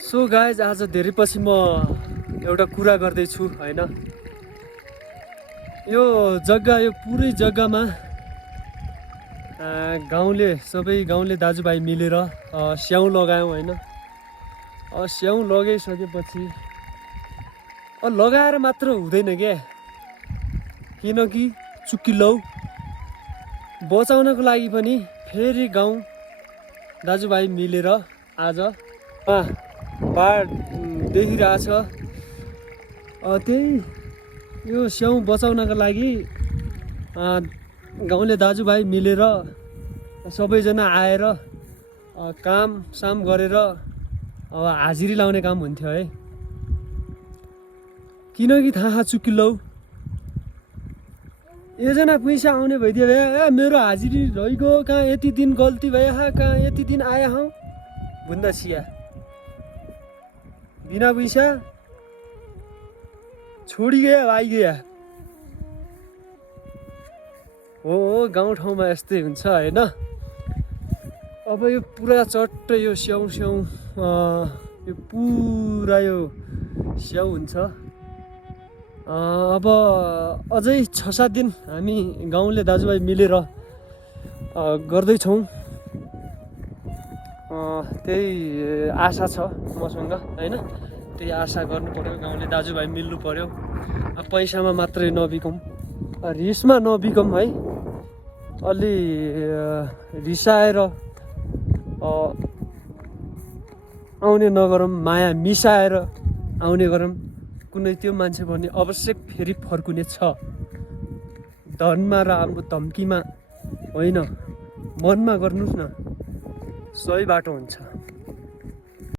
So guys आज धेरै पछि म एउटा कुरा गर्दैछु हैन। यो पुरै जग्गामा सबै गाउँले दाजुभाइ मिलेर स्याउ लगायौँ हैन। स्याउ लगाइसकेपछि लगाएर मात्र हुँदैन क्या, किनकि चुकिलौ बचाउनको लागि पनि फेरि गाउँ दाजुभाइ मिलेर आज बाढ देखिरहेछ। त्यही यो स्याउ बचाउनको लागि गाउँले दाजुभाइ मिलेर सबैजना आएर काम साम गरेर हाजिरी लाउने काम हुन्थ्यो है। किनकि थाहा चुकिलौ योजना पैसा आउने भइदियो भए मेरो हाजिरी रहिगयो, कहाँ यति दिन गल्ती भए कहाँ यति दिन आए हौ भन्दा छिया बिना पैसा छोडी गया भाइ गया। हो गाउँठाउँमा यस्तै हुन्छ हैन। अब यो पुरा चट्ट यो स्याउ यो पुरा यो स्याउ हुन्छ। अब अझै 6-7 दिन हामी गाउँले दाजुभाइ मिलेर गर्दैछौँ। त्यही आशा छ मसँग हैन। त्यही आशा गर्नु पर्यो, गाउँले दाजुभाइ मिल्नु पर्यो। पैसामा मात्रै नबिकौँ, रिसमा नबिकौँ है। अलि रिसाएर आउने नगरौँ, माया मिसाएर आउने गरौँ। कुनै त्यो मान्छे पनि अवश्य फेरि फर्कुने छ। धनमा र अब धम्कीमा होइन, मनमा गर्नुहोस् न, सही बाटो हुन्छ।